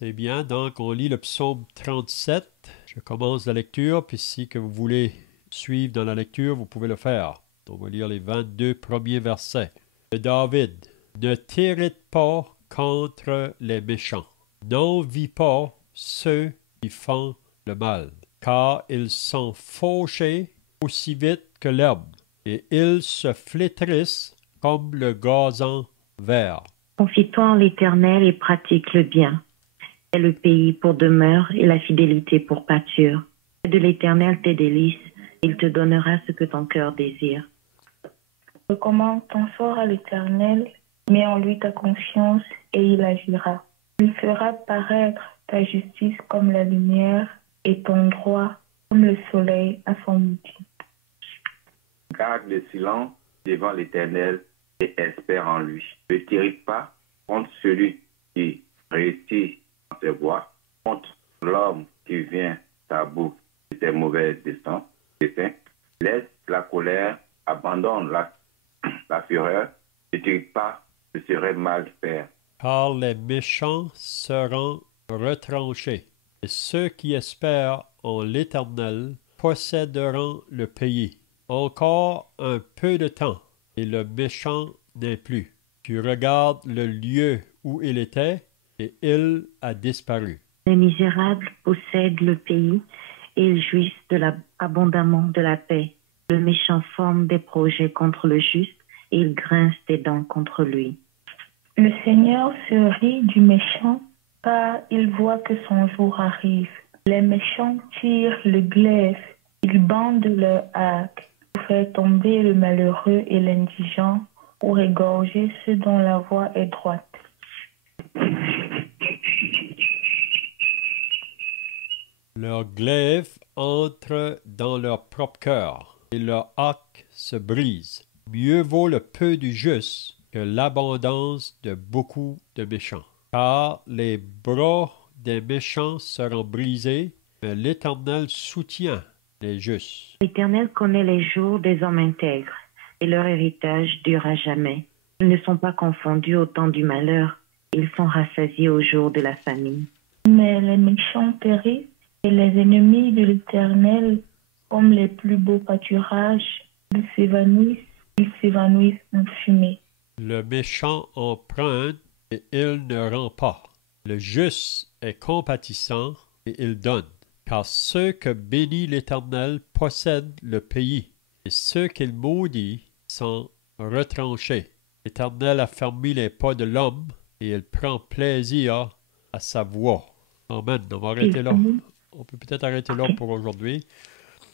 C'est bien, donc on lit le psaume 37. Je commence la lecture, puis si que vous voulez suivre dans la lecture, vous pouvez le faire. On va lire les 22 premiers versets. De David. Ne t'irrite pas contre les méchants. N'envie pas ceux qui font le mal, car ils sont fauchés aussi vite que l'herbe, et ils se flétrissent comme le gazon vert. Confie-toi en l'Éternel et pratique le bien. C'est le pays pour demeure et la fidélité pour pâture. Fais de l'Éternel tes délices, il te donnera ce que ton cœur désire. Recommande ton sort à l'Éternel, mets en lui ta confiance et il agira. Il fera paraître ta justice comme la lumière et ton droit comme le soleil à son midi. Garde le silence devant l'Éternel et espère en lui. Ne t'irrite pas contre celui qui réussit dans ses voies, contre l'homme qui vient à bout de ses mauvais desseins. Laisse la colère, abandonne la fureur, ne t'irrite pas, ce serait mal faire. Car les méchants seront retranchés, et ceux qui espèrent en l'Éternel posséderont le pays. Encore un peu de temps, et le méchant n'est plus. Tu regardes le lieu où il était, et il a disparu. Les misérables possèdent le pays et ils jouissent abondamment de la paix. Le méchant forme des projets contre le juste et il grince des dents contre lui. Le Seigneur se rit du méchant, car il voit que son jour arrive. Les méchants tirent le glaive, ils bandent leur arc pour faire tomber le malheureux et l'indigent, pour égorger ceux dont la voie est droite. Leur glaive entre dans leur propre cœur, et leur arc se brise. Mieux vaut le peu du juste que l'abondance de beaucoup de méchants. Car les bras des méchants seront brisés, mais l'Éternel soutient les justes. L'Éternel connaît les jours des hommes intègres et leur héritage dure à jamais. Ils ne sont pas confondus au temps du malheur, ils sont rassasiés au jour de la famine. Mais les méchants périssent et les ennemis de l'Éternel, comme les plus beaux pâturages, ils s'évanouissent en fumée. Le méchant emprunte et il ne rend pas. Le juste est compatissant et il donne. Car ceux que bénit l'Éternel possèdent le pays, et ceux qu'il maudit sont retranchés. L'Éternel affermit les pas de l'homme, et il prend plaisir à sa voix. Amen. On va arrêter là. On peut peut-être arrêter là pour aujourd'hui.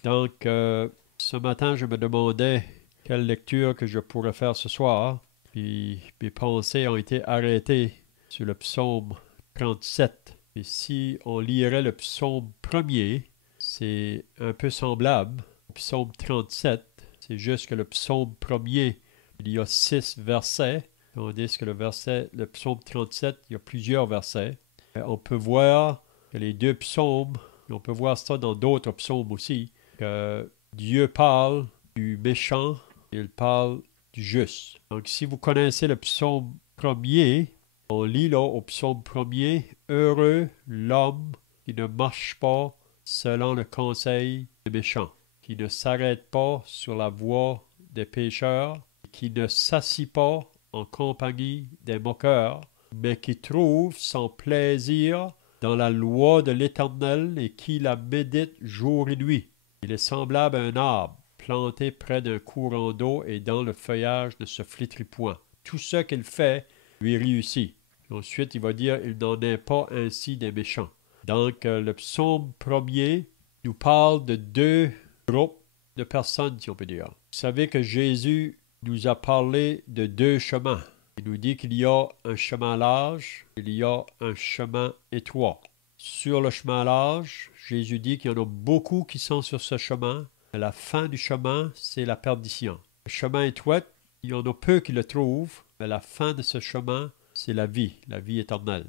Donc, ce matin, je me demandais quelle lecture que je pourrais faire ce soir. Puis mes pensées ont été arrêtées sur le psaume 37. Et si on lirait le psaume premier, c'est un peu semblable au psaume 37. C'est juste que le psaume premier, il y a 6 versets, tandis que le psaume 37, il y a plusieurs versets. On peut voir que les deux psaumes, et on peut voir ça dans d'autres psaumes aussi, que Dieu parle du méchant et il parle du juste. Donc, si vous connaissez le psaume premier, on lit là au psaume premier, « Heureux l'homme qui ne marche pas selon le conseil des méchants, qui ne s'arrête pas sur la voie des pécheurs, qui ne s'assit pas en compagnie des moqueurs, mais qui trouve son plaisir dans la loi de l'Éternel et qui la médite jour et nuit. Il est semblable à un arbre planté près d'un courant d'eau et dont le feuillage ne se flétrit point. Tout ce qu'il fait lui réussit. Ensuite, il va dire, il n'en est pas ainsi des méchants. Donc, le psaume premier nous parle de deux groupes de personnes, si on peut dire. Vous savez que Jésus nous a parlé de deux chemins. Il nous dit qu'il y a un chemin large, il y a un chemin étroit. Sur le chemin large, Jésus dit qu'il y en a beaucoup qui sont sur ce chemin. Mais la fin du chemin, c'est la perdition. Le chemin étroit, il y en a peu qui le trouvent, mais la fin de ce chemin, c'est la vie éternelle.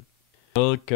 Donc,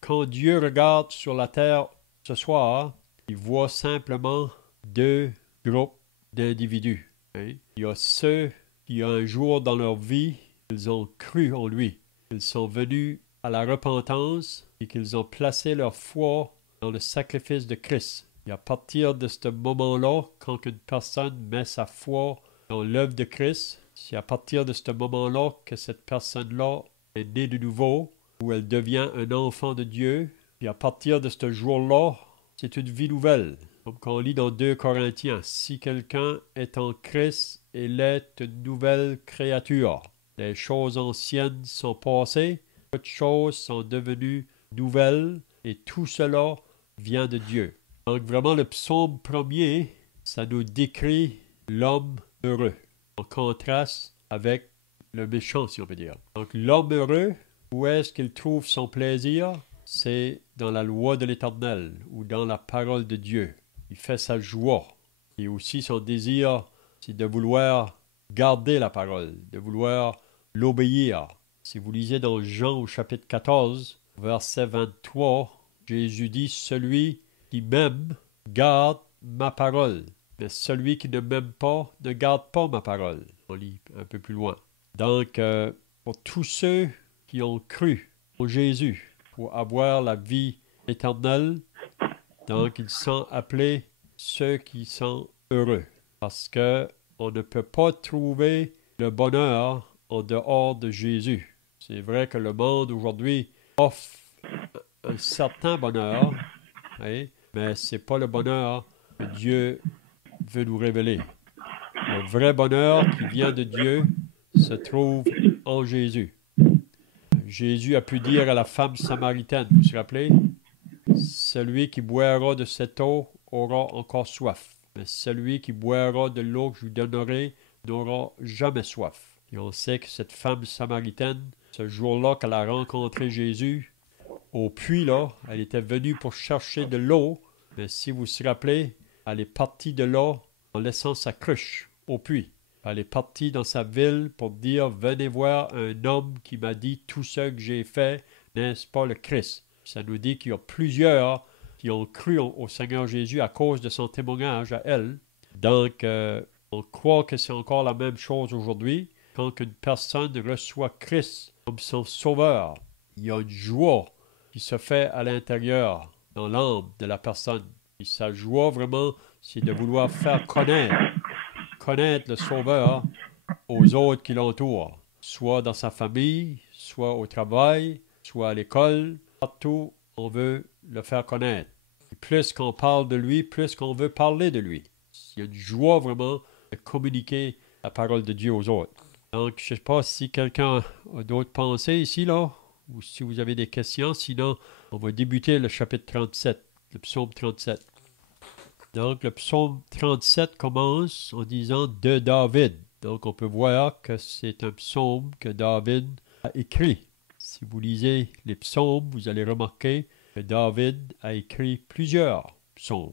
quand Dieu regarde sur la terre ce soir, il voit simplement deux groupes d'individus. Hein? Il y a ceux qui, un jour dans leur vie, ils ont cru en lui. Ils sont venus à la repentance et qu'ils ont placé leur foi dans le sacrifice de Christ. Et à partir de ce moment-là, quand une personne met sa foi dans l'œuvre de Christ, c'est à partir de ce moment-là que cette personne-là est née de nouveau, où elle devient un enfant de Dieu. Et à partir de ce jour-là, c'est une vie nouvelle. Comme on lit dans 2 Corinthiens, si quelqu'un est en Christ, il est une nouvelle créature. Les choses anciennes sont passées, toutes choses sont devenues nouvelles, et tout cela vient de Dieu. Donc vraiment, le psaume premier, ça nous décrit l'homme heureux, en contraste avec le méchant, si on peut dire. Donc l'homme heureux, où est-ce qu'il trouve son plaisir? C'est dans la loi de l'Éternel, ou dans la parole de Dieu. Il fait sa joie. Et aussi son désir, c'est de vouloir garder la parole, de vouloir l'obéir. Si vous lisez dans Jean au chapitre 14, verset 23, Jésus dit, « Celui qui m'aime garde ma parole, mais celui qui ne m'aime pas ne garde pas ma parole. » On lit un peu plus loin. Donc, pour tous ceux qui ont cru en Jésus, pour avoir la vie éternelle, donc ils sont appelés ceux qui sont heureux. Parce que on ne peut pas trouver le bonheur en dehors de Jésus. C'est vrai que le monde aujourd'hui offre un certain bonheur, hein, mais ce n'est pas le bonheur que Dieu veut nous révéler. Le vrai bonheur qui vient de Dieu se trouve en Jésus. Jésus a pu dire à la femme samaritaine, vous vous rappelez? Celui qui boira de cette eau aura encore soif, mais celui qui boira de l'eau que je lui donnerai n'aura jamais soif. Et on sait que cette femme samaritaine, ce jour-là qu'elle a rencontré Jésus, au puits là, elle était venue pour chercher de l'eau, mais si vous vous rappelez, elle est partie de là en laissant sa cruche au puits. Elle est partie dans sa ville pour dire « Venez voir un homme qui m'a dit tout ce que j'ai fait, n'est-ce pas le Christ? » Ça nous dit qu'il y a plusieurs qui ont cru au Seigneur Jésus à cause de son témoignage à elle. Donc, on croit que c'est encore la même chose aujourd'hui. Quand une personne reçoit Christ comme son sauveur, il y a une joie qui se fait à l'intérieur, dans l'âme de la personne. Et sa joie, vraiment, c'est de vouloir faire connaître le Sauveur aux autres qui l'entourent, soit dans sa famille, soit au travail, soit à l'école. Partout, on veut le faire connaître. Et plus qu'on parle de lui, plus qu'on veut parler de lui. Il y a une joie vraiment de communiquer la parole de Dieu aux autres. Donc, je ne sais pas si quelqu'un a d'autres pensées ici, là, ou si vous avez des questions. Sinon, on va débuter le chapitre 37, le psaume 37. Donc, le psaume 37 commence en disant « de David ». Donc, on peut voir que c'est un psaume que David a écrit. Si vous lisez les psaumes, vous allez remarquer que David a écrit plusieurs psaumes.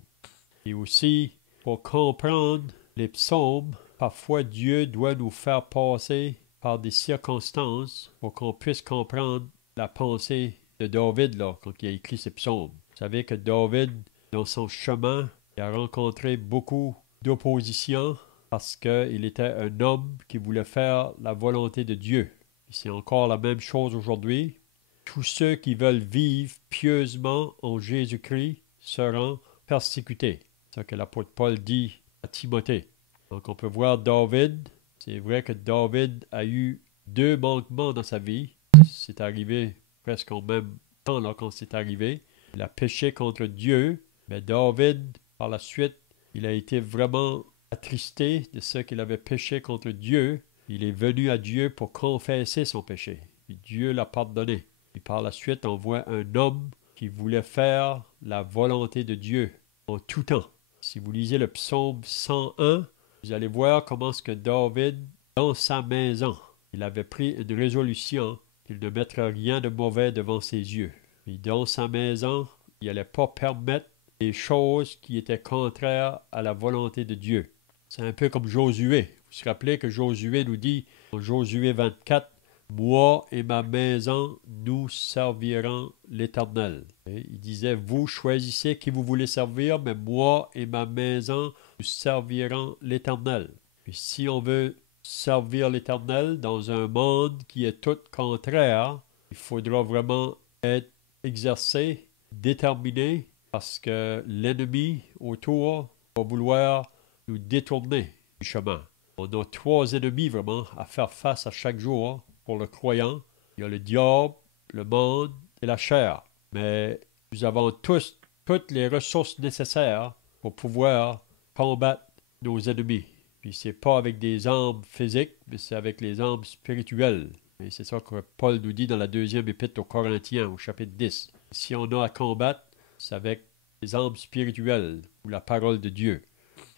Et aussi, pour comprendre les psaumes, parfois Dieu doit nous faire passer par des circonstances pour qu'on puisse comprendre la pensée de David là, quand il a écrit ces psaumes. Vous savez que David, dans son chemin, il a rencontré beaucoup d'opposition parce qu'il était un homme qui voulait faire la volonté de Dieu. Et c'est encore la même chose aujourd'hui. Tous ceux qui veulent vivre pieusement en Jésus-Christ seront persécutés. C'est ce que l'apôtre Paul dit à Timothée. Donc on peut voir David. C'est vrai que David a eu 2 manquements dans sa vie. C'est arrivé presque au même temps là, quand c'est arrivé. Il a péché contre Dieu. Mais David, par la suite, il a été vraiment attristé de ce qu'il avait péché contre Dieu. Il est venu à Dieu pour confesser son péché. Et Dieu l'a pardonné. Et par la suite, on voit un homme qui voulait faire la volonté de Dieu en tout temps. Si vous lisez le psaume 101, vous allez voir comment ce que David, dans sa maison, il avait pris une résolution qu'il ne mettrait rien de mauvais devant ses yeux. Et dans sa maison, il n'allait pas permettre des choses qui étaient contraires à la volonté de Dieu. C'est un peu comme Josué. Vous vous rappelez que Josué nous dit, en Josué 24, « Moi et ma maison, nous servirons l'Éternel. » Il disait, « Vous choisissez qui vous voulez servir, mais moi et ma maison, nous servirons l'Éternel. » Et si on veut servir l'Éternel dans un monde qui est tout contraire Il faudra vraiment être exercé, déterminé, parce que l'ennemi autour va vouloir nous détourner du chemin. On a 3 ennemis vraiment à faire face à chaque jour pour le croyant. Il y a le diable, le monde et la chair. Mais nous avons tous toutes les ressources nécessaires pour pouvoir combattre nos ennemis. Puis c'est pas avec des armes physiques, mais c'est avec les armes spirituelles. Et c'est ça que Paul nous dit dans la 2e épître aux Corinthiens, au chapitre 10. Si on a à combattre, c'est avec les armes spirituelles ou la parole de Dieu.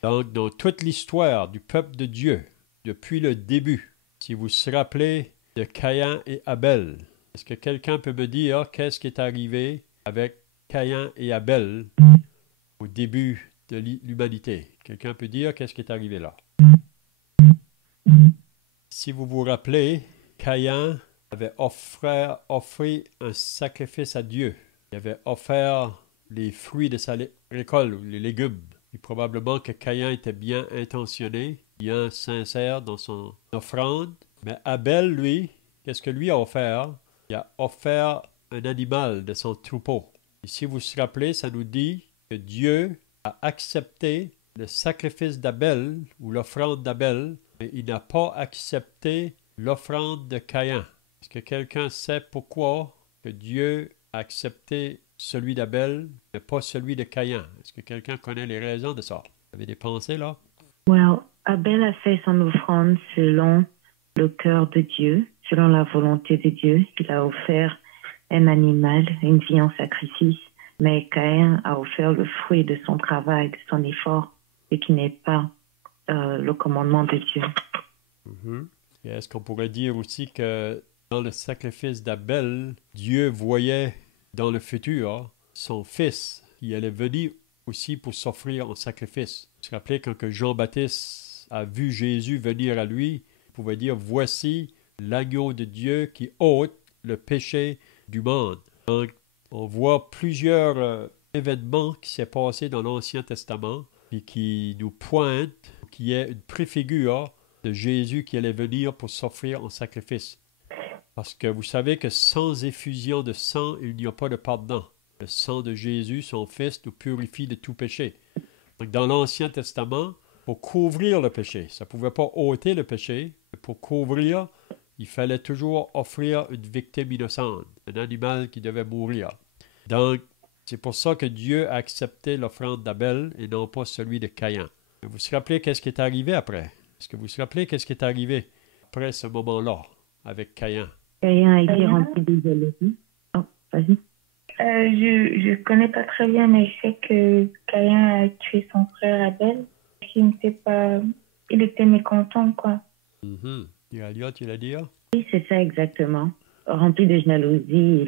Donc, dans toute l'histoire du peuple de Dieu, depuis le début, si vous vous rappelez de Caïn et Abel, est-ce que quelqu'un peut me dire qu'est-ce qui est arrivé avec Caïn et Abel au début de l'humanité? Quelqu'un peut dire qu'est-ce qui est arrivé là? Si vous vous rappelez, Caïn avait offert un sacrifice à Dieu. Il avait offert les fruits de sa récolte, les légumes. Et probablement que Caïn était bien intentionné, bien sincère dans son offrande. Mais Abel, lui, qu'est-ce que lui a offert? Il a offert un animal de son troupeau. Et si vous vous rappelez, ça nous dit que Dieu a accepté le sacrifice d'Abel ou l'offrande d'Abel, mais il n'a pas accepté l'offrande de Caïn. Est-ce que quelqu'un sait pourquoi que Dieu a accepté celui d'Abel, mais pas celui de Caïn? Est-ce que quelqu'un connaît les raisons de ça? Vous avez des pensées là? Well, Abel a fait son offrande selon le cœur de Dieu, selon la volonté de Dieu. Il a offert un animal, une vie en sacrifice, mais Caïn a offert le fruit de son travail, de son effort, et qui n'est pas le commandement de Dieu. Et est-ce qu'on pourrait dire aussi que dans le sacrifice d'Abel, Dieu voyait dans le futur son fils qui allait venir aussi pour s'offrir en sacrifice? Vous vous rappelez quand que Jean-Baptiste a vu Jésus venir à lui, il pouvait dire « Voici l'agneau de Dieu qui ôte le péché du monde ». Donc, on voit plusieurs événements qui s'est passé dans l'Ancien Testament et qui nous pointent qu'il y ait une préfigure de Jésus qui allait venir pour s'offrir en sacrifice. Parce que vous savez que sans effusion de sang, il n'y a pas de pardon. Le sang de Jésus, son Fils, nous purifie de tout péché. Donc, dans l'Ancien Testament, pour couvrir le péché, ça ne pouvait pas ôter le péché, mais pour couvrir, il fallait toujours offrir une victime innocente, un animal qui devait mourir. Donc, c'est pour ça que Dieu a accepté l'offrande d'Abel et non pas celui de Caïn. Vous vous rappelez qu'est-ce qui est arrivé après? Est-ce que vous vous rappelez qu'est-ce qui est arrivé après ce moment-là avec Caïn? Caïn a été rempli de jalousie. Oh, vas-y. Je connais pas très bien, mais je sais que Caïn a tué son frère Abel. Il était mécontent, quoi. Iralia, tu l'as dit? Oui, c'est ça exactement. Rempli de jalousie,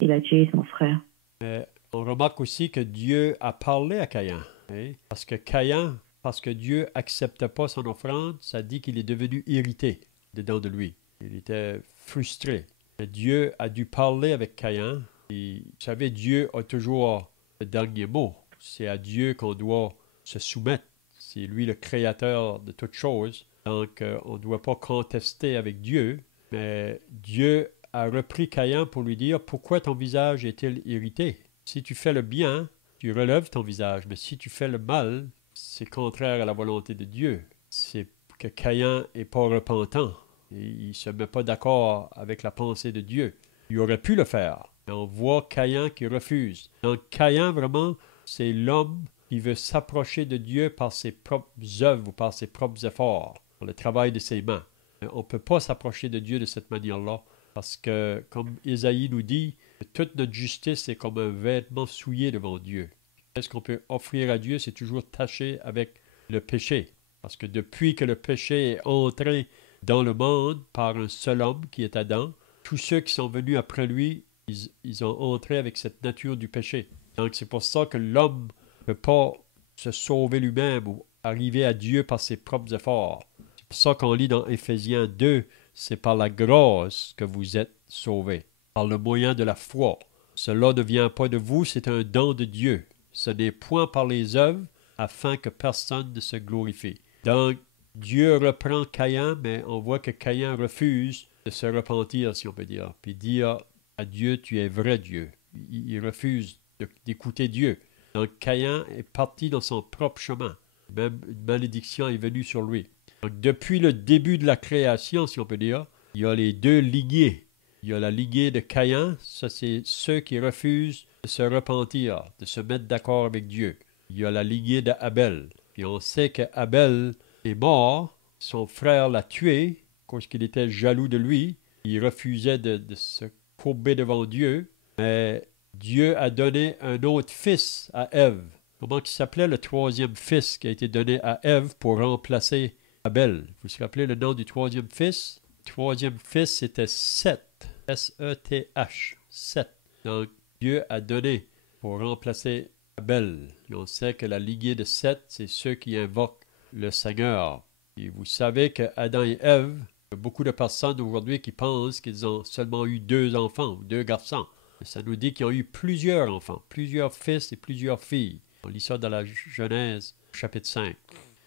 il a tué son frère. Mais on remarque aussi que Dieu a parlé à Caïn. Hein? Parce que Dieu n'acceptait pas son offrande, ça dit qu'il est devenu irrité dedans de lui. Il était frustré. Mais Dieu a dû parler avec Caïn. Et, vous savez, Dieu a toujours le dernier mot. C'est à Dieu qu'on doit se soumettre. C'est lui le créateur de toutes choses. Donc, on ne doit pas contester avec Dieu. Mais Dieu a repris Caïn pour lui dire « Pourquoi ton visage est-il irrité? Si tu fais le bien, tu relèves ton visage. Mais si tu fais le mal, c'est contraire à la volonté de Dieu. C'est que Caïn n'est pas repentant. Et il ne se met pas d'accord avec la pensée de Dieu. Il aurait pu le faire. Mais on voit Caïn qui refuse. Donc Caïn, vraiment, c'est l'homme qui veut s'approcher de Dieu par ses propres œuvres ou par ses propres efforts, par le travail de ses mains. Mais on ne peut pas s'approcher de Dieu de cette manière-là. Parce que, comme Ésaïe nous dit, toute notre justice est comme un vêtement souillé devant Dieu. Qu'est-ce qu'on peut offrir à Dieu? C'est toujours taché avec le péché. Parce que depuis que le péché est entré dans le monde par un seul homme qui est Adam, tous ceux qui sont venus après lui, ils ont entré avec cette nature du péché. Donc c'est pour ça que l'homme ne peut pas se sauver lui-même ou arriver à Dieu par ses propres efforts. C'est pour ça qu'on lit dans Éphésiens 2, c'est par la grâce que vous êtes sauvés, par le moyen de la foi. Cela ne vient pas de vous, c'est un don de Dieu. Ce n'est point par les œuvres, afin que personne ne se glorifie. Donc, Dieu reprend Caïn, mais on voit que Caïn refuse de se repentir, si on peut dire, puis dire à Dieu, tu es vrai Dieu. Il refuse d'écouter Dieu. Donc Caïn est parti dans son propre chemin. Même une malédiction est venue sur lui. Donc depuis le début de la création, si on peut dire, il y a les deux lignées. Il y a la lignée de Caïn, ça c'est ceux qui refusent de se repentir, de se mettre d'accord avec Dieu. Il y a la lignée d'Abel. Puis on sait qu'Abel est mort, son frère l'a tué, parce qu'il était jaloux de lui. Il refusait de se courber devant Dieu, mais Dieu a donné un autre fils à Ève. Comment il s'appelait le troisième fils qui a été donné à Ève pour remplacer Abel? Vous vous rappelez le nom du troisième fils? Le troisième fils, c'était Seth. S-E-T-H. Seth. Donc, Dieu a donné pour remplacer Abel. Et on sait que la lignée de Seth, c'est ceux qui invoquent le Seigneur. Et vous savez que Adam et Ève, il y a beaucoup de personnes aujourd'hui qui pensent qu'ils ont seulement eu 2 enfants, ou 2 garçons. Mais ça nous dit qu'ils ont eu plusieurs enfants, plusieurs fils et plusieurs filles. On lit ça dans la Genèse, chapitre 5.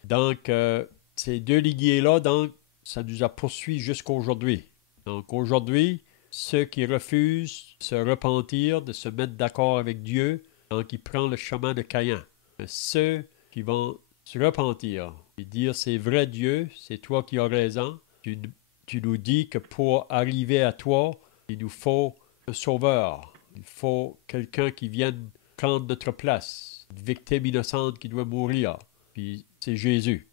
Donc, ces 2 lignées-là, donc, ça nous a poursuivis jusqu'à aujourd'hui. Donc, aujourd'hui, ceux qui refusent de se repentir, de se mettre d'accord avec Dieu, donc ils prennent le chemin de Caïn. Mais ceux qui vont se repentir et dire c'est vrai Dieu, c'est toi qui as raison, tu nous dis que pour arriver à toi, il nous faut un sauveur, il faut quelqu'un qui vienne prendre notre place, une victime innocente qui doit mourir, puis c'est Jésus.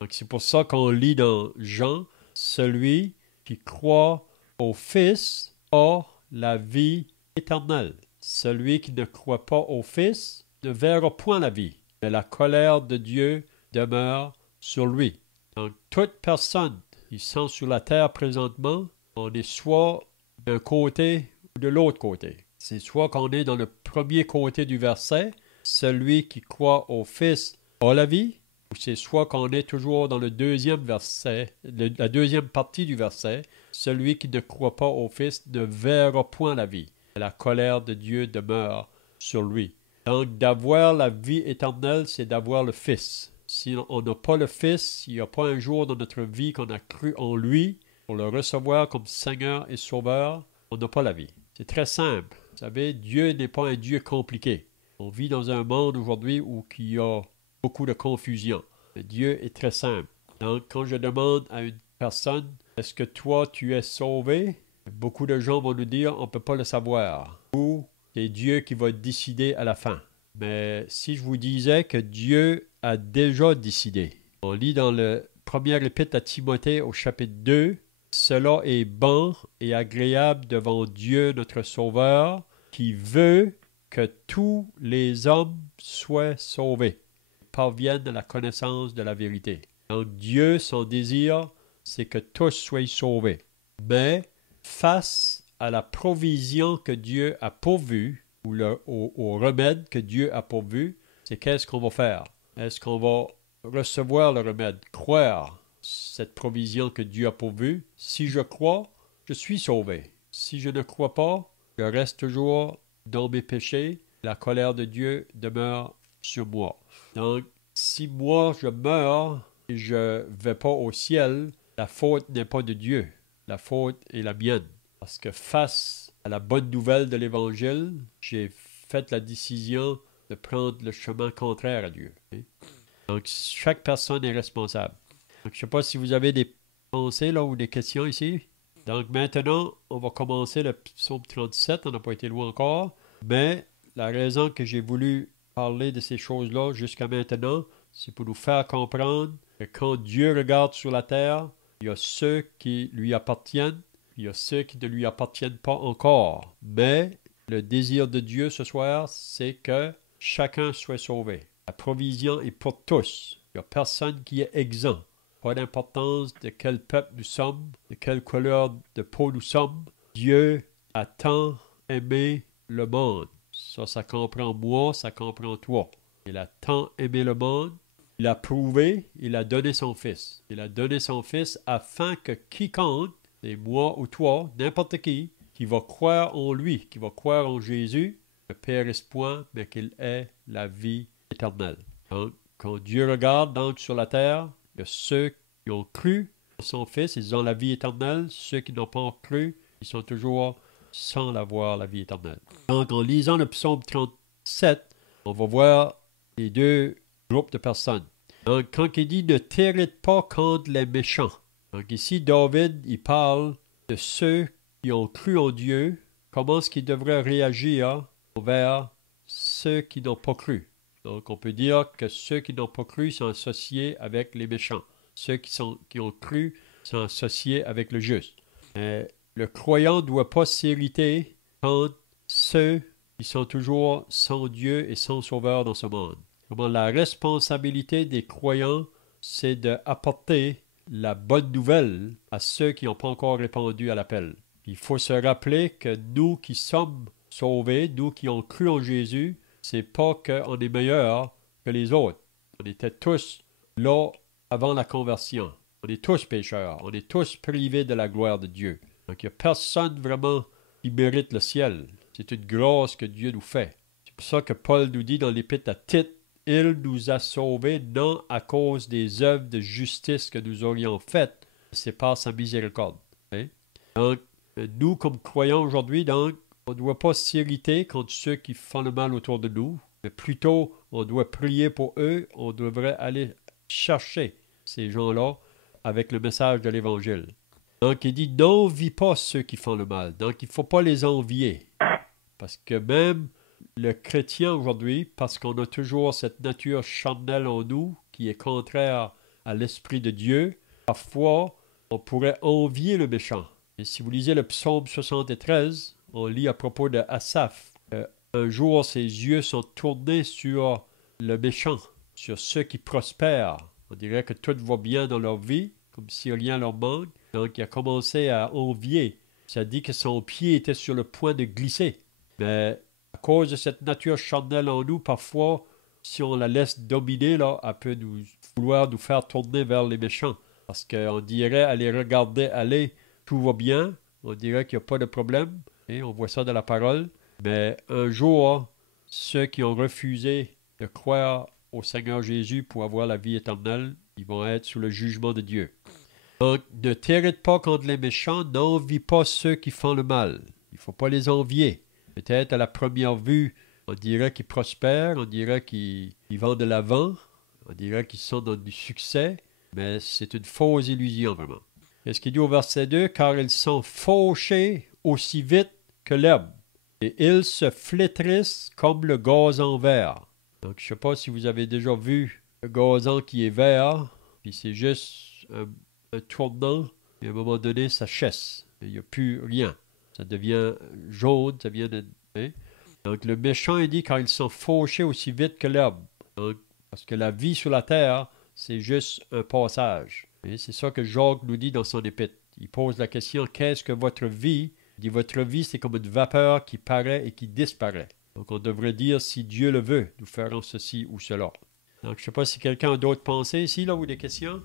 Donc c'est pour ça qu'on lit dans Jean, celui qui croit au Fils a la vie éternelle. Celui qui ne croit pas au Fils ne verra point la vie, mais la colère de Dieu demeure sur lui. Donc, toute personne qui sont sur la terre présentement, on est soit d'un côté ou de l'autre côté. C'est soit qu'on est dans le premier côté du verset, celui qui croit au Fils a la vie, ou c'est soit qu'on est toujours dans le deuxième verset, la deuxième partie du verset, celui qui ne croit pas au Fils ne verra point la vie. La colère de Dieu demeure sur lui. Donc, d'avoir la vie éternelle, c'est d'avoir le Fils. Si on n'a pas le Fils, s'il n'y a pas un jour dans notre vie qu'on a cru en lui, pour le recevoir comme Seigneur et Sauveur, on n'a pas la vie. C'est très simple. Vous savez, Dieu n'est pas un Dieu compliqué. On vit dans un monde aujourd'hui où il y a beaucoup de confusion. Mais Dieu est très simple. Donc, quand je demande à une personne, est-ce que toi, tu es sauvé? Beaucoup de gens vont nous dire, on ne peut pas le savoir. Ou c'est Dieu qui va décider à la fin. Mais si je vous disais que Dieu a déjà décidé, on lit dans le premier épître à Timothée au chapitre 2, « Cela est bon et agréable devant Dieu notre Sauveur, qui veut que tous les hommes soient sauvés, parviennent à la connaissance de la vérité. » Donc Dieu, son désir, c'est que tous soient sauvés. Mais face à la provision que Dieu a pourvue, ou au remède que Dieu a pourvu, c'est qu'est-ce qu'on va faire? Est-ce qu'on va recevoir le remède, croire cette provision que Dieu a pourvue? Si je crois, je suis sauvé. Si je ne crois pas, je reste toujours dans mes péchés. La colère de Dieu demeure sur moi. Donc, si moi je meurs et je ne vais pas au ciel, la faute n'est pas de Dieu. La faute est la mienne. Parce que face à la bonne nouvelle de l'Évangile, j'ai fait la décision de prendre le chemin contraire à Dieu. Donc, chaque personne est responsable. Donc, je ne sais pas si vous avez des pensées là, ou des questions ici. Donc, maintenant, on va commencer le psaume 37. On n'a pas été loin encore. Mais la raison que j'ai voulu parler de ces choses-là jusqu'à maintenant, c'est pour nous faire comprendre que quand Dieu regarde sur la terre, il y a ceux qui lui appartiennent, il y a ceux qui ne lui appartiennent pas encore. Mais le désir de Dieu ce soir, c'est que chacun soit sauvé. La provision est pour tous. Il n'y a personne qui est exempt. Pas d'importance de quel peuple nous sommes, de quelle couleur de peau nous sommes. Dieu a tant aimé le monde. Ça comprend moi, ça comprend toi. Il a tant aimé le monde. Il a prouvé, il a donné son Fils. Il a donné son Fils afin que quiconque, c'est moi ou toi, n'importe qui va croire en lui, qui va croire en Jésus, ne périsse point, mais qu'il ait la vie éternelle. Donc, quand Dieu regarde donc sur la terre, il y a ceux qui ont cru en son Fils, ils ont la vie éternelle. Ceux qui n'ont pas cru, ils sont toujours sans avoir la vie éternelle. Donc, en lisant le psaume 37, on va voir les deux groupes de personnes. Donc, quand il dit « ne t'irrite pas contre les méchants », donc ici, David, il parle de ceux qui ont cru en Dieu, comment est-ce qu'ils devraient réagir envers ceux qui n'ont pas cru. Donc, on peut dire que ceux qui n'ont pas cru sont associés avec les méchants. Ceux qui ont cru sont associés avec le juste. Mais le croyant ne doit pas s'irriter contre ceux qui sont toujours sans Dieu et sans Sauveur dans ce monde. Comment la responsabilité des croyants, c'est d'apporter la bonne nouvelle à ceux qui n'ont pas encore répondu à l'appel. Il faut se rappeler que nous qui sommes sauvés, nous qui ont cru en Jésus, c'est pas qu'on est meilleurs que les autres. On était tous là avant la conversion. On est tous pécheurs. On est tous privés de la gloire de Dieu. Donc il n'y a personne vraiment qui mérite le ciel. C'est une grâce que Dieu nous fait. C'est pour ça que Paul nous dit dans l'Épître à Tite, « Il nous a sauvés non à cause des œuvres de justice que nous aurions faites, c'est par sa miséricorde. » Donc, nous, comme croyants aujourd'hui, donc, on ne doit pas s'irriter contre ceux qui font le mal autour de nous, mais plutôt, on doit prier pour eux, on devrait aller chercher ces gens-là avec le message de l'Évangile. Donc, il dit, n'envie pas ceux qui font le mal. Donc, il ne faut pas les envier. Parce que même le chrétien aujourd'hui, parce qu'on a toujours cette nature charnelle en nous, qui est contraire à l'Esprit de Dieu, parfois, on pourrait envier le méchant. Et si vous lisez le psaume 73, on lit à propos de Asaph, un jour ses yeux sont tournés sur le méchant, sur ceux qui prospèrent. On dirait que tout va bien dans leur vie, comme si rien leur manque. Donc il a commencé à envier. Ça dit que son pied était sur le point de glisser. Mais à cause de cette nature charnelle en nous, parfois, si on la laisse dominer, là, elle peut vouloir nous faire tourner vers les méchants. Parce qu'on dirait à les regarder aller, tout va bien, on dirait qu'il n'y a pas de problème, et on voit ça dans la parole. Mais un jour, ceux qui ont refusé de croire au Seigneur Jésus pour avoir la vie éternelle, ils vont être sous le jugement de Dieu. Donc, ne t'irrite pas contre les méchants, n'envie pas ceux qui font le mal. Il ne faut pas les envier. Peut-être à la première vue, on dirait qu'ils prospèrent, on dirait qu'ils vont de l'avant, on dirait qu'ils sont dans du succès, mais c'est une fausse illusion vraiment. Qu'est-ce qu'il dit au verset 2? « Car ils sont fauchés aussi vite que l'herbe, et ils se flétrissent comme le gazon vert. » Donc, je ne sais pas si vous avez déjà vu le gazon qui est vert, puis c'est juste un tournant, et à un moment donné, ça chasse. Il n'y a plus rien. Ça devient jaune, ça vient de... Hein? Donc, le méchant, il dit, car ils sont fauchés aussi vite que l'herbe. Donc, parce que la vie sur la terre, c'est juste un passage. Et c'est ça que Jacques nous dit dans son épître. Il pose la question, qu'est-ce que votre vie? Il dit, votre vie, c'est comme une vapeur qui paraît et qui disparaît. Donc, on devrait dire, si Dieu le veut, nous ferons ceci ou cela. Donc, je ne sais pas si quelqu'un a d'autres pensées ici, là, ou des questions.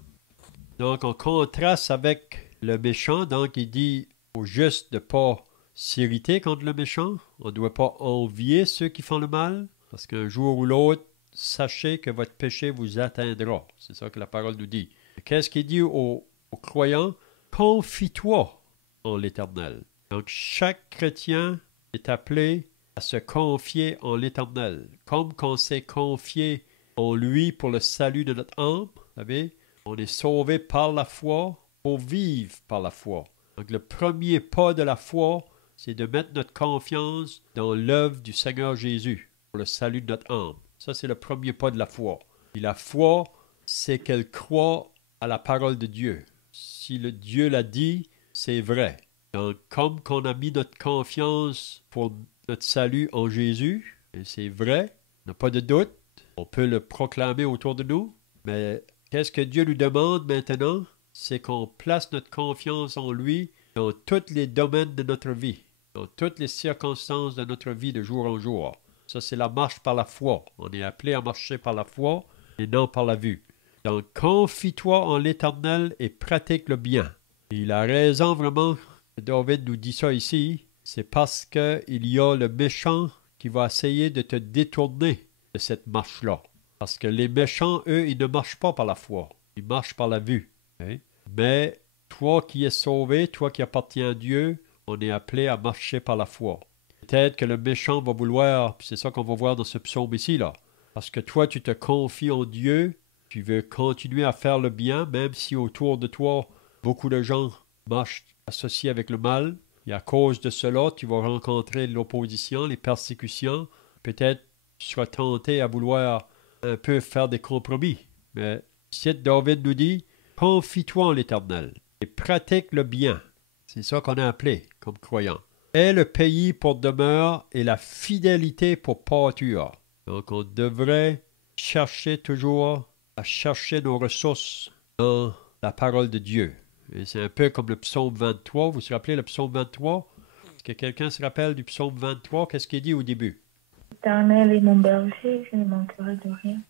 Donc, on contraste avec le méchant. Donc, il dit au juste de ne pas s'irriter contre le méchant. On ne doit pas envier ceux qui font le mal. Parce qu'un jour ou l'autre, sachez que votre péché vous atteindra. C'est ça que la parole nous dit. Qu'est-ce qu'il dit aux croyants? Confie-toi en l'Éternel. Donc, chaque chrétien est appelé à se confier en l'Éternel. Comme qu'on s'est confié en lui pour le salut de notre âme, vous savez, on est sauvé par la foi pour vivre par la foi. Donc, le premier pas de la foi, c'est de mettre notre confiance dans l'œuvre du Seigneur Jésus pour le salut de notre âme. Ça, c'est le premier pas de la foi. Et la foi, c'est qu'elle croit à la parole de Dieu. Si le Dieu l'a dit, c'est vrai. Donc, comme qu'on a mis notre confiance pour notre salut en Jésus, et c'est vrai, on n'a pas de doute, on peut le proclamer autour de nous, mais qu'est-ce que Dieu nous demande maintenant? C'est qu'on place notre confiance en lui dans tous les domaines de notre vie, dans toutes les circonstances de notre vie de jour en jour. Ça, c'est la marche par la foi. On est appelé à marcher par la foi et non par la vue. Donc, confie-toi en l'Éternel et pratique le bien. Et il a raison vraiment, David nous dit ça ici, c'est parce qu'il y a le méchant qui va essayer de te détourner de cette marche-là. Parce que les méchants, eux, ils ne marchent pas par la foi, ils marchent par la vue. Hein? Mais toi qui es sauvé, toi qui appartiens à Dieu, on est appelé à marcher par la foi. Peut-être que le méchant va vouloir, c'est ça qu'on va voir dans ce psaume ici, là. Parce que toi, tu te confies en Dieu, tu veux continuer à faire le bien, même si autour de toi, beaucoup de gens marchent associés avec le mal. Et à cause de cela, tu vas rencontrer l'opposition, les persécutions. Peut-être tu seras tenté à vouloir un peu faire des compromis. Mais ici, David nous dit, confie-toi en l'Éternel et pratique le bien. C'est ça qu'on a appelé comme croyant. Et le pays pour demeure et la fidélité pour pâture. Donc, on devrait chercher toujours à chercher nos ressources dans la parole de Dieu. Et c'est un peu comme le psaume 23. Vous vous rappelez le psaume 23? Est-ce que quelqu'un se rappelle du psaume 23? Qu'est-ce qu'il dit au début? L'Éternel est mon berger, je ne manquerai de rien.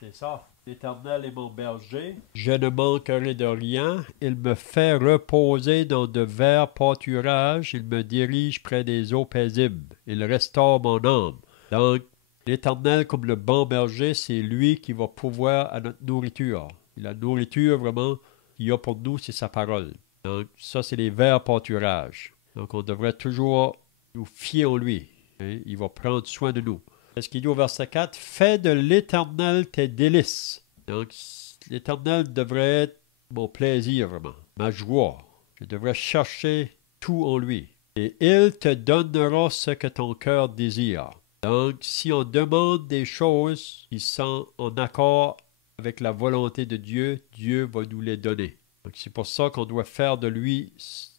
C'est ça. L'Éternel est mon berger, je ne manquerai de rien. Il me fait reposer dans de verts pâturages. Il me dirige près des eaux paisibles. Il restaure mon âme. Donc, l'Éternel, comme le bon berger, c'est lui qui va pourvoir à notre nourriture. Et la nourriture, vraiment, qu'il y a pour nous, c'est sa parole. Donc, ça, c'est les verts pâturages. Donc, on devrait toujours nous fier en lui. Hein? Il va prendre soin de nous. Qu'est-ce qu'il dit au verset 4? Fais de l'Éternel tes délices. Donc, l'Éternel devrait être mon plaisir, vraiment, ma joie. Je devrais chercher tout en lui. Et il te donnera ce que ton cœur désire. Donc, si on demande des choses qui sont en accord avec la volonté de Dieu, Dieu va nous les donner. Donc, c'est pour ça qu'on doit faire de lui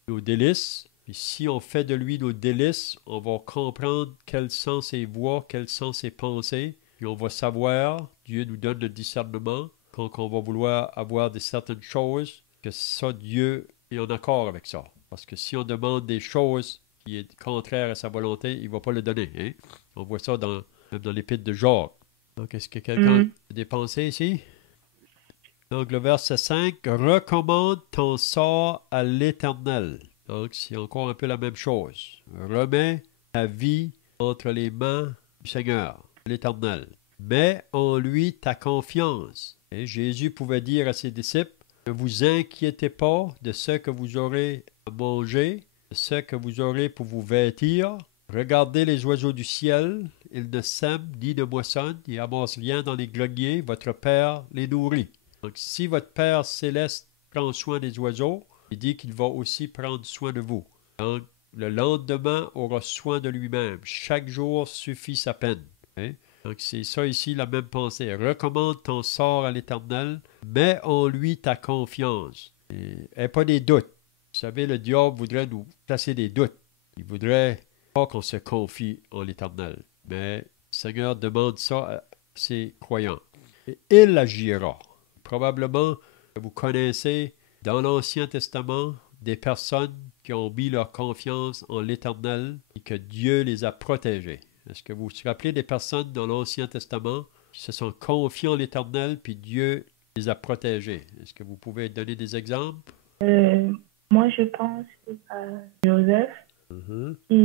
nos délices. Et si on fait de lui nos délices, on va comprendre quelles sont ses voies, quelles sont ses pensées. Et on va savoir, Dieu nous donne le discernement, quand on va vouloir avoir de certaines choses, que ça, Dieu est en accord avec ça. Parce que si on demande des choses qui sont contraires à sa volonté, il ne va pas le donner. Hein? On voit ça même dans l'épître de Jacques. Donc, est-ce que quelqu'un a des pensées ici? Donc, le verset 5, « Recommande ton sort à l'Éternel. » Donc, c'est encore un peu la même chose. Remets ta vie entre les mains du Seigneur, l'Éternel. Mets en lui ta confiance. Et Jésus pouvait dire à ses disciples, ne vous inquiétez pas de ce que vous aurez à manger, de ce que vous aurez pour vous vêtir. Regardez les oiseaux du ciel, ils ne sèment ni ne moissonnent, ils n'amassent rien dans les greniers, votre Père les nourrit. Donc, si votre Père céleste prend soin des oiseaux, il dit qu'il va aussi prendre soin de vous. Donc, le lendemain aura soin de lui-même. Chaque jour suffit sa peine. Hein? Donc, c'est ça ici, la même pensée. Recommande ton sort à l'Éternel. Mets en lui ta confiance. Et pas des doutes. Vous savez, le diable voudrait nous placer des doutes. Il voudrait pas qu'on se confie en l'Éternel. Mais le Seigneur demande ça à ses croyants. Et il agira. Probablement que vous connaissez dans l'Ancien Testament des personnes qui ont mis leur confiance en l'Éternel et que Dieu les a protégées. Est-ce que vous vous rappelez des personnes dans l'Ancien Testament qui se sont confiées en l'Éternel puis Dieu les a protégées? Est-ce que vous pouvez donner des exemples? Moi, je pense à Joseph, qui,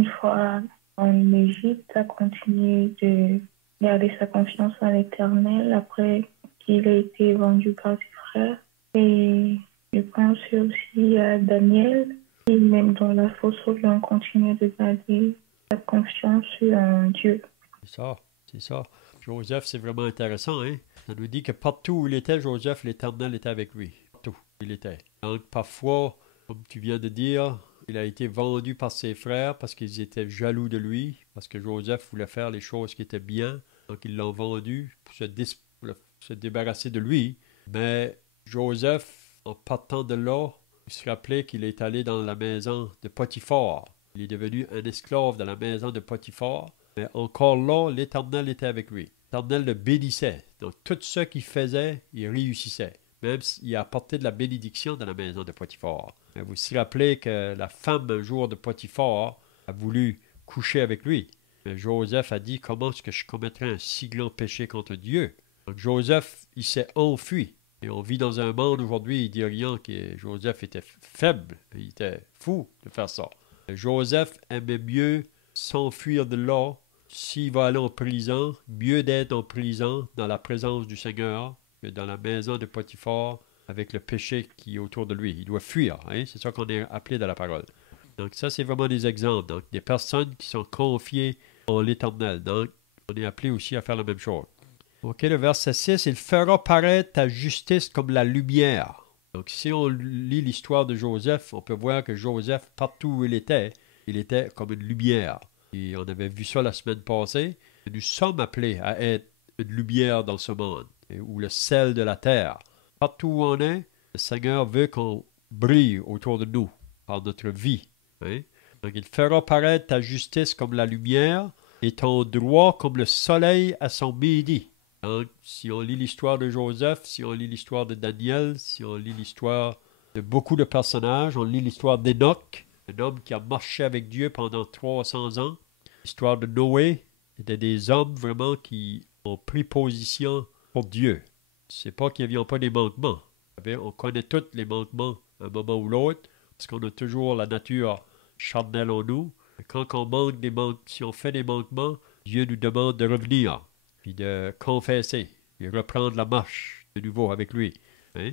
une fois en Égypte, a continué de garder sa confiance en l'Éternel après qu'il a été vendu par ses frères. Et je pense aussi à Daniel, qui même dans la fosse, on continue de garder sa confiance en Dieu. C'est ça. Joseph, c'est vraiment intéressant, hein? Ça nous dit que partout où il était, Joseph, l'Éternel était avec lui. Partout où il était. Donc, parfois, comme tu viens de dire, il a été vendu par ses frères parce qu'ils étaient jaloux de lui, parce que Joseph voulait faire les choses qui étaient bien. Donc, ils l'ont vendu pour se débarrasser de lui. Mais Joseph, en partant de là, il se rappelait qu'il est allé dans la maison de Potiphar. Il est devenu un esclave dans la maison de Potiphar. Mais encore là, l'Éternel était avec lui. L'Éternel le bénissait. Donc, tout ce qu'il faisait, il réussissait. Même s'il a apporté de la bénédiction dans la maison de Potiphar. Mais vous vous rappelez que la femme, un jour de Potiphar, a voulu coucher avec lui. Mais Joseph a dit, comment est-ce que je commettrais un si grand péché contre Dieu? Donc, Joseph, il s'est enfui. Et on vit dans un monde aujourd'hui, il dit rien que Joseph était faible, il était fou de faire ça. Mais Joseph aimait mieux s'enfuir de là. S'il va aller en prison, mieux d'être en prison dans la présence du Seigneur que dans la maison de Potiphar avec le péché qui est autour de lui. Il doit fuir. Hein? C'est ça qu'on est appelé dans la parole. Donc ça, c'est vraiment des exemples. Donc des personnes qui sont confiées en l'Éternel. Donc on est appelé aussi à faire la même chose. OK, le verset 6, « Il fera paraître ta justice comme la lumière. » Donc si on lit l'histoire de Joseph, on peut voir que Joseph, partout où il était comme une lumière. Et on avait vu ça la semaine passée. Nous sommes appelés à être une lumière dans ce monde, ou le sel de la terre. Partout où on est, le Seigneur veut qu'on brille autour de nous, par notre vie. Hein? Donc, il fera paraître ta justice comme la lumière et ton droit comme le soleil à son midi. Donc, si on lit l'histoire de Joseph, si on lit l'histoire de Daniel, si on lit l'histoire de beaucoup de personnages, on lit l'histoire d'Enoch, un homme qui a marché avec Dieu pendant 300 ans. L'histoire de Noé, c'était des hommes vraiment qui ont pris position pour Dieu. C'est pas qu'il n'y avait pas des manquements. On connaît tous les manquements à un moment ou l'autre, parce qu'on a toujours la nature charnelle en nous. Et quand on manque si on fait des manquements, Dieu nous demande de revenir, puis de confesser, et reprendre la marche de nouveau avec lui. Hein?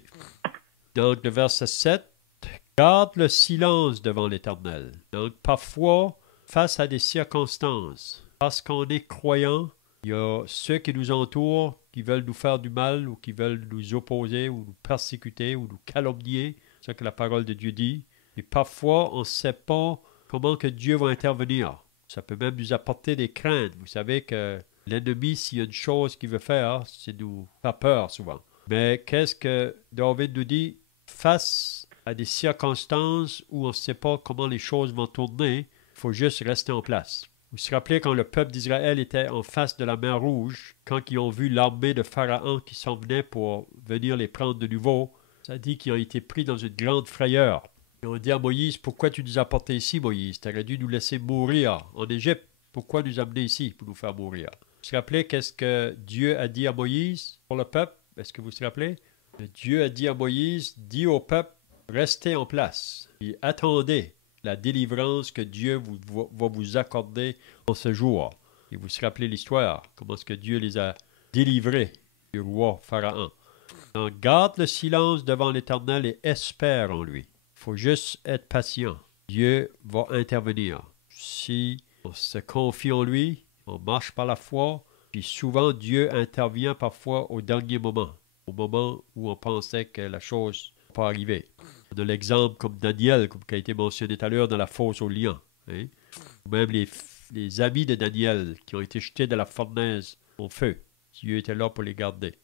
Donc, le verset 7, « Garde le silence devant l'Éternel. » Donc, parfois, face à des circonstances, parce qu'on est croyant, il y a ceux qui nous entourent, qui veulent nous faire du mal, ou qui veulent nous opposer, ou nous persécuter, ou nous calomnier. C'est ce que la parole de Dieu dit. Et parfois, on ne sait pas comment que Dieu va intervenir. Ça peut même nous apporter des craintes. Vous savez que l'ennemi, s'il y a une chose qu'il veut faire, c'est nous faire peur souvent. Mais qu'est-ce que David nous dit? Face à des circonstances où on ne sait pas comment les choses vont tourner, il faut juste rester en place. Vous vous rappelez quand le peuple d'Israël était en face de la mer Rouge, quand ils ont vu l'armée de Pharaon qui s'en venait pour venir les prendre de nouveau, ça dit qu'ils ont été pris dans une grande frayeur. Ils ont dit à Moïse, « Pourquoi tu nous as portés ici, Moïse? Tu aurais dû nous laisser mourir en Égypte. Pourquoi nous amener ici pour nous faire mourir? » Vous vous rappelez qu'est-ce que Dieu a dit à Moïse pour le peuple? Est-ce que vous vous rappelez? Dieu a dit à Moïse, « Dis au peuple, restez en place et attendez la délivrance que Dieu va vous accorder en ce jour. » Et vous vous rappelez l'histoire, comment est-ce que Dieu les a délivrés du roi Pharaon. Donc, garde le silence devant l'Éternel et espère en lui. Il faut juste être patient. Dieu va intervenir. Si on se confie en lui, on marche par la foi, puis souvent Dieu intervient parfois au dernier moment, au moment où on pensait que la chose ne va pas arriver. On a l'exemple comme Daniel, comme qui a été mentionné tout à l'heure dans la fosse aux lions. Hein? Ou même les amis de Daniel qui ont été jetés de la fournaise au feu. Dieu était là pour les garder.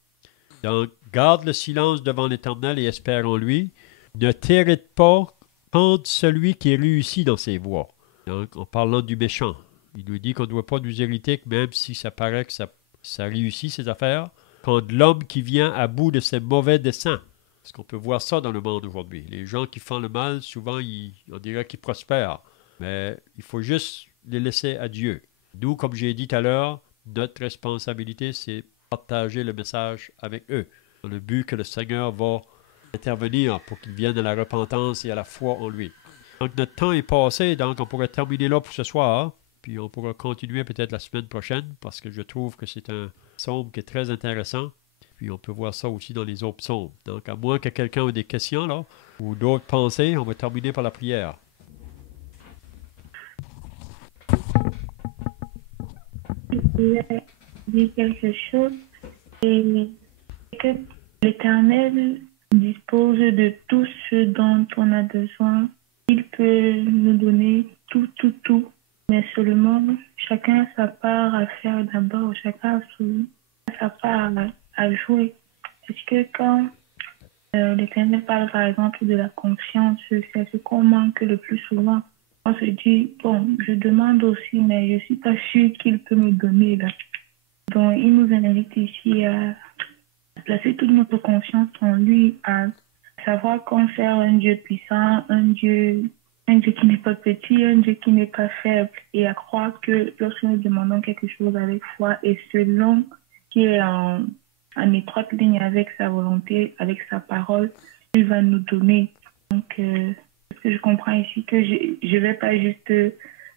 Donc, garde le silence devant l'Éternel et espère en lui. Ne t'irrite pas contre celui qui réussit dans ses voies. Donc, en parlant du méchant, il nous dit qu'on ne doit pas nous irriter, même si ça paraît que ça réussit ses affaires, contre l'homme qui vient à bout de ses mauvais desseins. Parce qu'on peut voir ça dans le monde aujourd'hui. Les gens qui font le mal, souvent, on dirait qu'ils prospèrent. Mais il faut juste les laisser à Dieu. Nous, comme j'ai dit tout à l'heure, notre responsabilité, c'est partager le message avec eux, dans le but que le Seigneur va intervenir pour qu'ils viennent à la repentance et à la foi en lui. Donc, notre temps est passé, donc on pourrait terminer là pour ce soir, puis on pourra continuer peut-être la semaine prochaine, parce que je trouve que c'est un psaume qui est très intéressant. Puis on peut voir ça aussi dans les autres psaumes. Donc, à moins que quelqu'un ait des questions, là, ou d'autres pensées, on va terminer par la prière. Je voulais dire quelque chose, et que l'Éternel dispose de tout ce dont on a besoin. Il peut nous donner tout, mais seulement chacun a sa part à faire d'abord, chacun a sa part à jouer. Parce que quand l'Éternel parle par exemple de la confiance, c'est ce qu'on manque le plus souvent. On se dit, bon, je demande aussi, mais je ne suis pas sûre qu'il peut me donner là. Donc, il nous invite ici à placer toute notre confiance en lui, à savoir qu'on sert un Dieu puissant, un Dieu qui n'est pas petit, un Dieu qui n'est pas faible, et à croire que lorsque nous demandons quelque chose avec foi et selon qui est en étroite ligne avec sa volonté, avec sa parole, il va nous donner. Donc, ce que je comprends ici, que je ne vais pas juste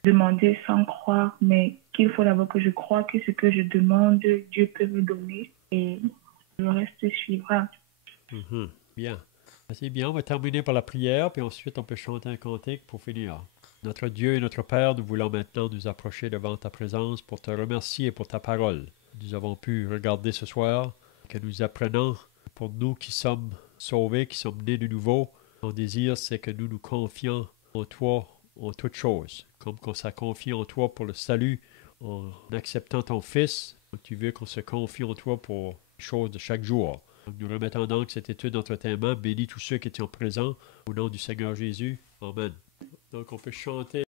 demander sans croire, mais qu'il faut d'abord que je croie que ce que je demande, Dieu peut me donner et le reste suivra. Bien. C'est bien, on va terminer par la prière, puis ensuite on peut chanter un cantique pour finir. Notre Dieu et notre Père, nous voulons maintenant nous approcher devant ta présence pour te remercier pour ta parole. Nous avons pu regarder ce soir, que nous apprenons pour nous qui sommes sauvés, qui sommes nés de nouveau. Mon désir, c'est que nous nous confions en toi en toutes choses, comme qu'on s'est confié en toi pour le salut, en acceptant ton Fils. Tu veux qu'on se confie en toi pour les choses de chaque jour. Donc, nous remettons donc cette étude entre tes mains. Bénis tous ceux qui étaient présents. Au nom du Seigneur Jésus. Amen. Donc, on peut chanter.